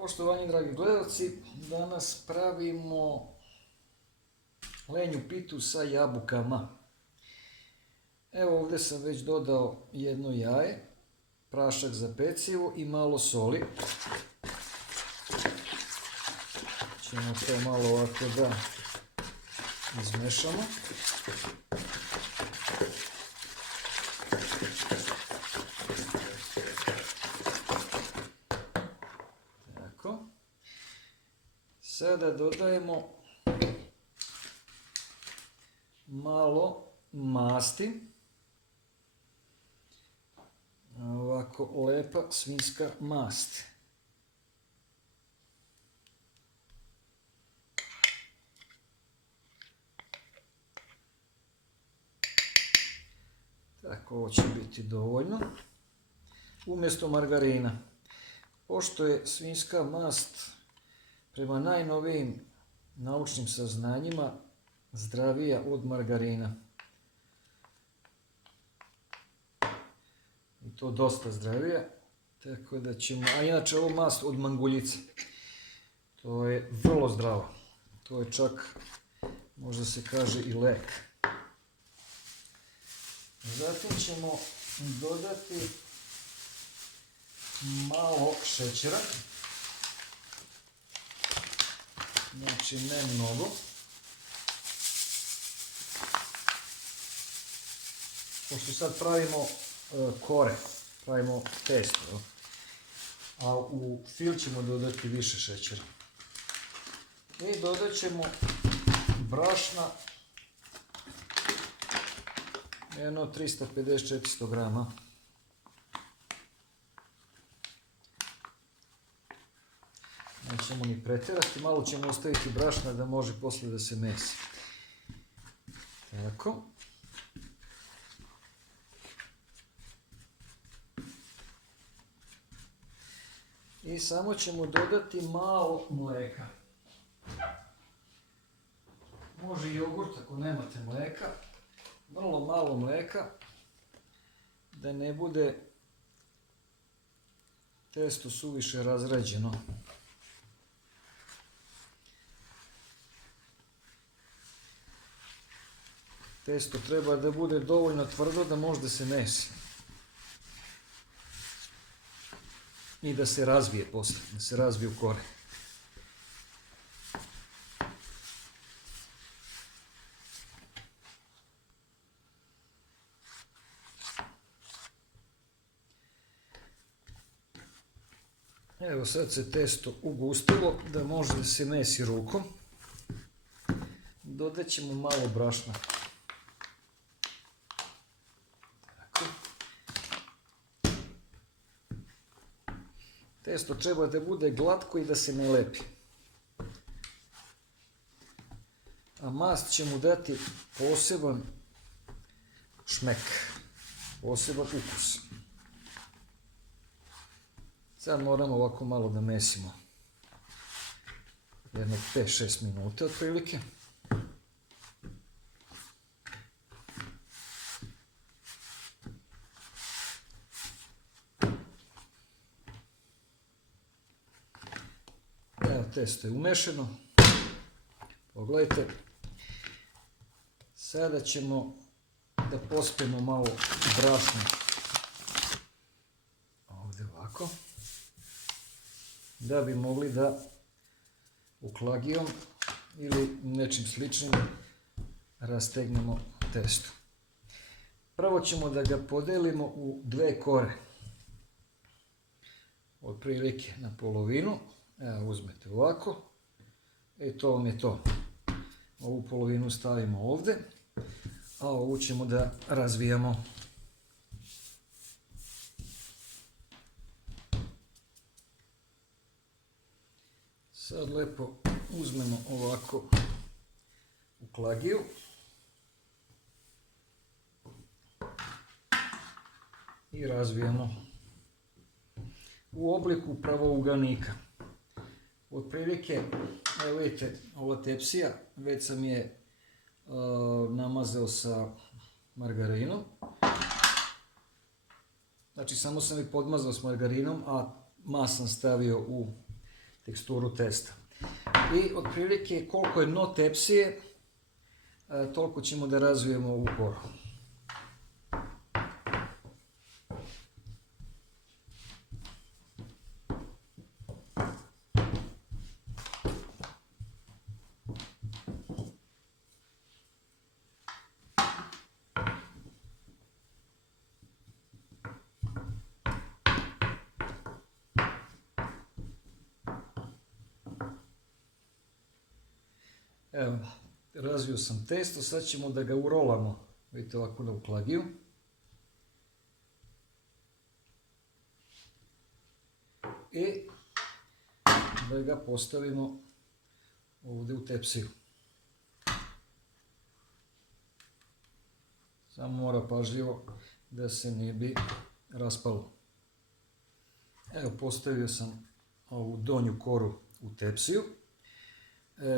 Poštovani dragi gledalci, danas pravimo lenju pitu sa jabukama. Evo ovdje sam već dodao jedno jaje, prašak za pecivo i malo soli. Ćemo to malo ovako da izmešamo. Sada dodajemo malo masti, ovako lepa svinjska mast. Tako, ovo će biti dovoljno. Umjesto margarina, pošto je svinjska mast prema najnovijim naučnim saznanjima zdravija od margarina. I to dosta zdravija. Tako da ćemo, a inače ovo mast od manguljice. To je vrlo zdravo. To je čak, možda se kaže, i lek. Zatim ćemo dodati malo šećera. Znači ne mnogo. Pošto sad pravimo kore, pravimo testo, a u fil ćemo dodati više šećera. I dodat ćemo brašna, jedno 350-400 grama. Nećemo ni pretjerati, malo ćemo ostaviti brašna da može poslije da se mesi. Tako. I samo ćemo dodati malo mlijeka. Može i jogurt ako nemate mlijeka. Vrlo malo mlijeka, da ne bude testo suviše razrađeno. Testo treba da bude dovoljno tvrdo da može da se mesi. I da se razvije poslije, da se razvije u kore. Evo sad se testo ugustilo da može da se mesi rukom. Dodat ćemo malo brašna. Testo treba da bude glatko i da se ne lepi. A mast će mu dati poseban šmek, poseban ukus. Sad moramo ovako malo da mesimo. Jedno 5-6 minuta otprilike. Testo je umešano. Pogledajte. Sada ćemo da pospemo malo brašna. Ovdje ovako. Da bi mogli da uklagijom ili nečim sličnim rastegnemo testo. Prvo ćemo da ga podelimo u dve kore. Otprilike na polovinu. Evo, uzmete ovako i to vam je to. Ovu polovinu stavimo ovdje, a ovu ćemo da razvijamo. Sad lepo uzmemo ovako uklagiju. I razvijamo u obliku pravouganika. Otprilike, evo vidite, ova tepsija, već sam je namazao sa margarinom. Znači samo sam je podmazao s margarinom, a mas sam stavio u teksturu testa. I otprilike koliko je dno tepsije, toliko ćemo da razvijemo ovu koru. Evo, razvio sam testo, sad ćemo da ga urolamo, vidite ovako na uklagiju. I da ga postavimo ovdje u tepsiju. Samo mora pažljivo da se ne bi raspalo. Evo, postavio sam ovu donju koru u tepsiju.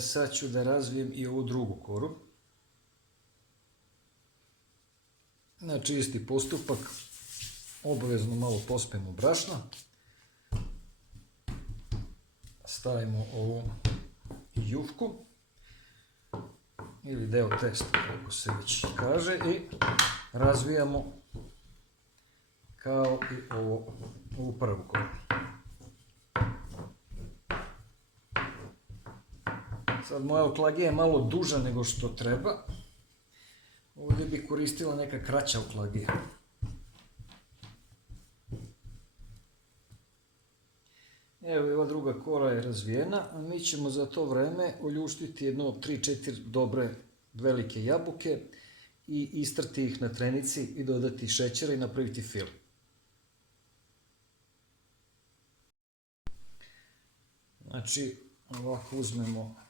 Sad ću da razvijem i ovu drugu koru. Znači isti postupak, obavezno malo pospemo brašna. Stavimo ovu jufku ili deo testa, kako se već kaže, i razvijamo kao i ovu prvu koru. Sad moja oklagija je malo duža nego što treba. Ovdje bi koristila neka kraća oklagija. Evo, ova druga kora je razvijena, a mi ćemo za to vreme oljuštiti jedno 3-4 dobre velike jabuke i istrti ih na trenici i dodati šećera i napraviti fil. Znači, ovako uzmemo,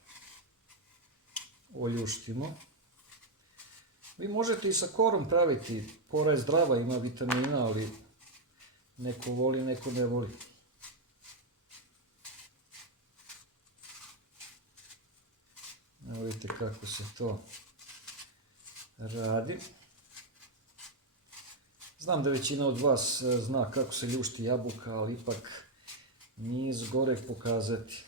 oljuštimo. Vi možete i sa korom praviti, kora je zdrava, ima vitamina, ali neko voli, neko ne voli. Evo vidite kako se to radi. Znam da većina od vas zna kako se ljušti jabuka, ali ipak nije zgoreg pokazati.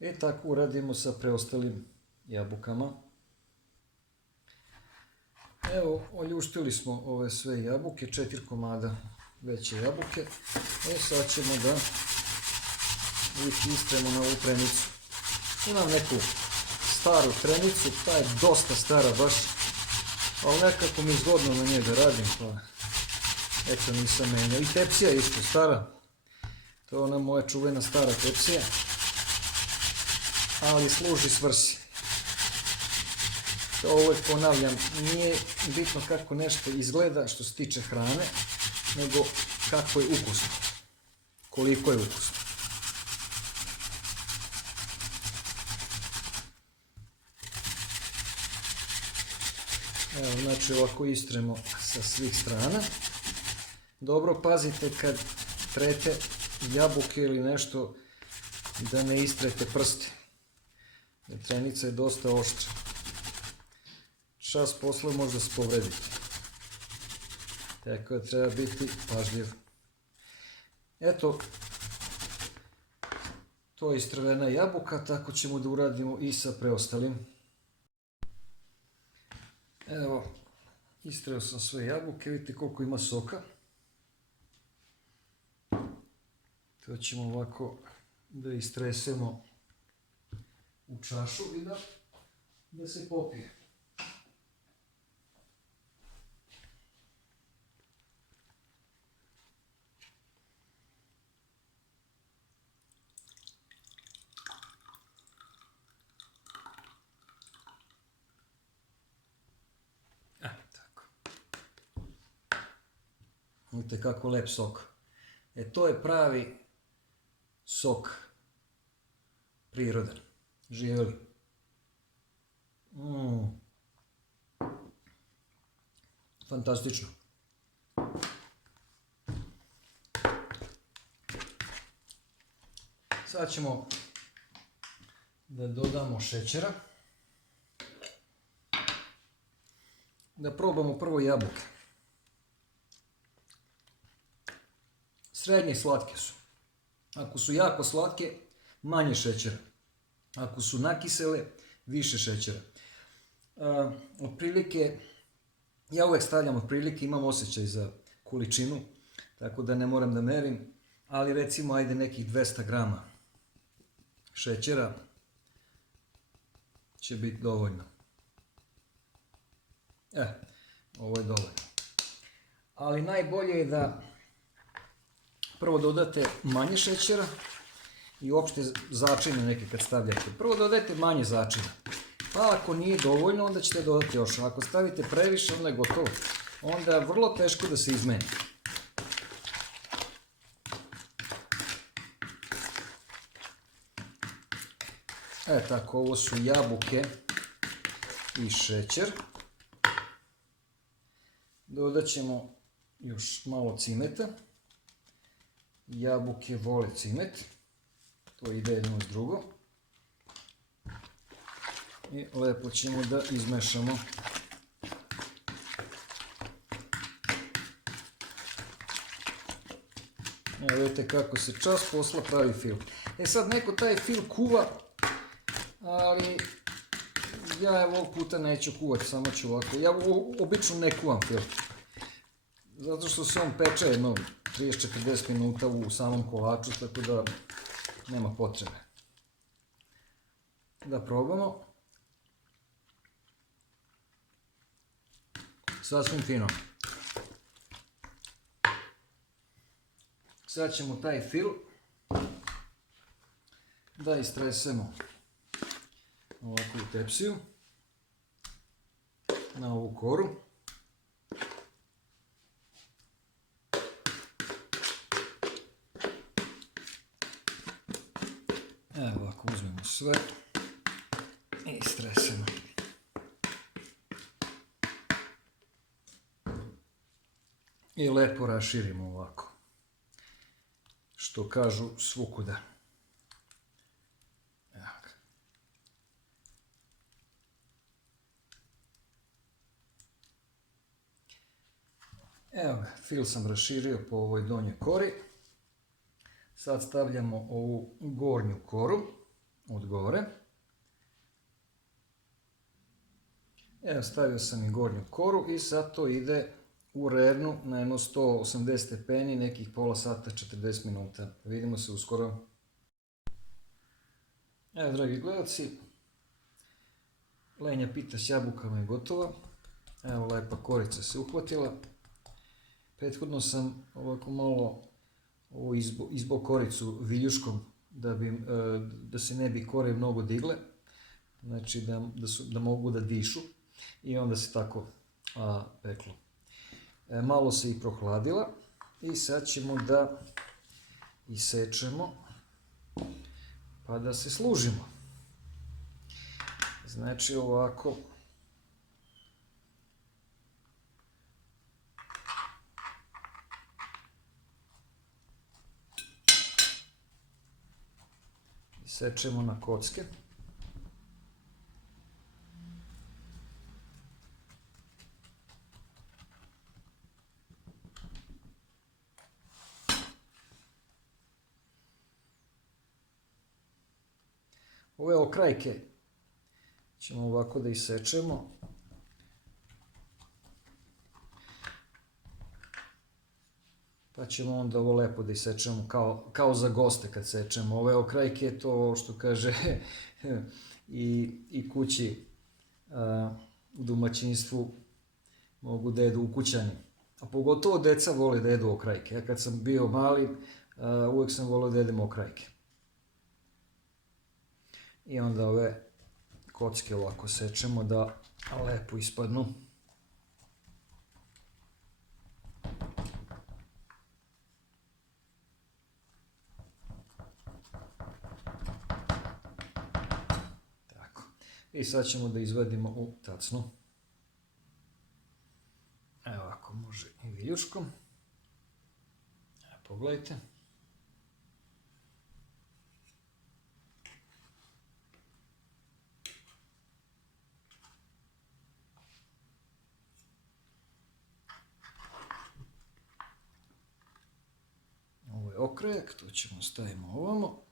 I tako uradimo sa preostalim jabukama. Evo, oljuštili smo ove sve jabuke, 4 komada veće jabuke. Sad ćemo da ih istremo na ovu trenicu. Imam neku staru trenicu, ta je dosta stara baš, ali nekako mi je zgodno na njoj da radim, pa eto nisam menjao. I tepsija je isto stara, to je ona moja čuvena stara tepsija, ali služi svrsi. To uvijek ponavljam, nije bitno kako nešto izgleda što se tiče hrane, nego kako je ukusno, koliko je ukusno. Evo, znači ovako istremo sa svih strana. Dobro pazite kad trete jabuke ili nešto da ne istrete prste. Trenica je dosta oštra. Čas posle možda se povrediti. Tako da treba biti pažljiv. Eto, to je istrvena jabuka, tako ćemo da uradimo i sa preostalim. Evo, istreo sam sve jabuke, vidite koliko ima soka. To ćemo ovako da istresemo u čašu i da se popije. Vidite kako lep sok. To je pravi sok prirodan. Živjeli. Fantastično. Sad ćemo da dodamo šećera. Da probamo prvo jabuke. Srednje slatke su. Ako su jako slatke, manje šećera. Ako su nakisele, više šećera. Otprilike, ja uvijek stavljam otprilike, imam osjećaj za količinu, tako da ne moram da merim, ali recimo ajde nekih 200 grama šećera će biti dovoljno. Ovo je dovoljno. Ali najbolje je da prvo dodate manje šećera i uopšte začine neke kad stavljate. Prvo dodajte manje začina. Pa ako nije dovoljno, onda ćete dodati još. Ako stavite previše, onda je gotovo. Onda je vrlo teško da se izmeni. Tako, ovo su jabuke i šećer. Dodat ćemo još malo cimeta. Jabuke vole cimet. To ide jedno s drugo. I lepo ćemo da izmešamo. Vidite kako se čas posla pravi fil. Sad neko taj fil kuva, ali ja ovog puta neću kuvati, samo ću ovako. Ja obično ne kuvam fil. Zato što se on peče jedno 30-40 minuta u samom kolaču, tako da nema potrebe. Da probamo. Sasvim fino. Sad ćemo taj fil da istresemo ovako u tepsiju na ovu koru. Evo ovako uzmemo sve i istresemo. I lepo raširimo ovako. Što kažu svukuda. Evo ga. Evo ga, fil sam raširio po ovoj donjoj kori. Sad stavljamo ovu gornju koru od gore. Evo, stavio sam i gornju koru i sad to ide u rernu na jedno 180 stepeni, nekih pola sata, 40 minuta. Vidimo se uskoro. Evo, dragi gledalci, lenja pita s jabukama je gotova. Evo, lepa korica se uhvatila. Prethodno sam ovako malo izbo koricu viljuškom da se ne bi kore mnogo digle. Znači da mogu da dišu i onda se tako peklo. Malo se i prohladila i sad ćemo da isečemo pa da se služimo. Znači ovako. Isečemo na kocke. Ove okrajke ćemo ovako da isečemo. Pa ćemo onda ovo lepo da isečemo kao za goste kad sečemo. Ove okrajke, to što kaže i kući u domaćinstvu mogu da jedu ukućani. A pogotovo deca vole da jedu okrajke. Ja kad sam bio mali, uvijek sam volio da jedem okrajke. I onda ove kocke ovako sečemo da lepo ispadnu. Tako. I sad ćemo da izvadimo u tacnu. Evo ovako može i viljuškom. Evo pogledajte. okrek, to ćemo stavimo ovamo.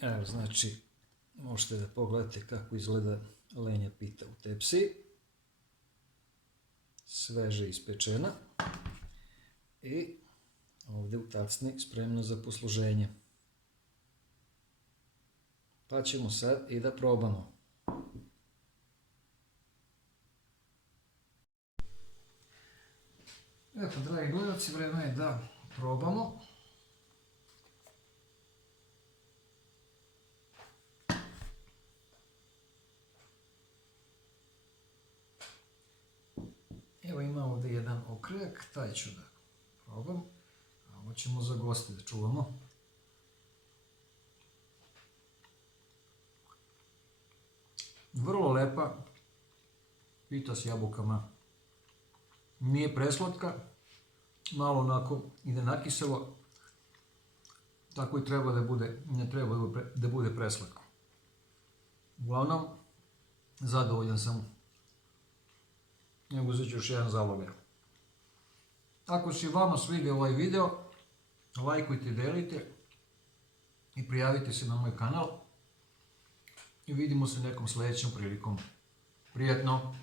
Evo, znači, možete da pogledate kako izgleda lenja pita u tepsi. Sveže ispečena. I ovdje u tacni spremno za posluženje. Pa ćemo sad i da probamo. Eto, dragi gledalci, vreme je da probamo. Evo, ima ovdje jedan okrek, taj ću da probam. A ovo ćemo za goste da čuvamo. Vrlo lepa pita s jabukama. Nije preslatka, malo onako ide nakiselo. Tako i treba da bude, ne treba da bude preslatka. Uglavnom, zadovoljan sam. Nego uzet ću još jedan zalogaj. Ako se vama svidio ovaj video, lajkujte, delite i prijavite se na moj kanal. I vidimo se nekom sljedećom prilikom. Prijetno!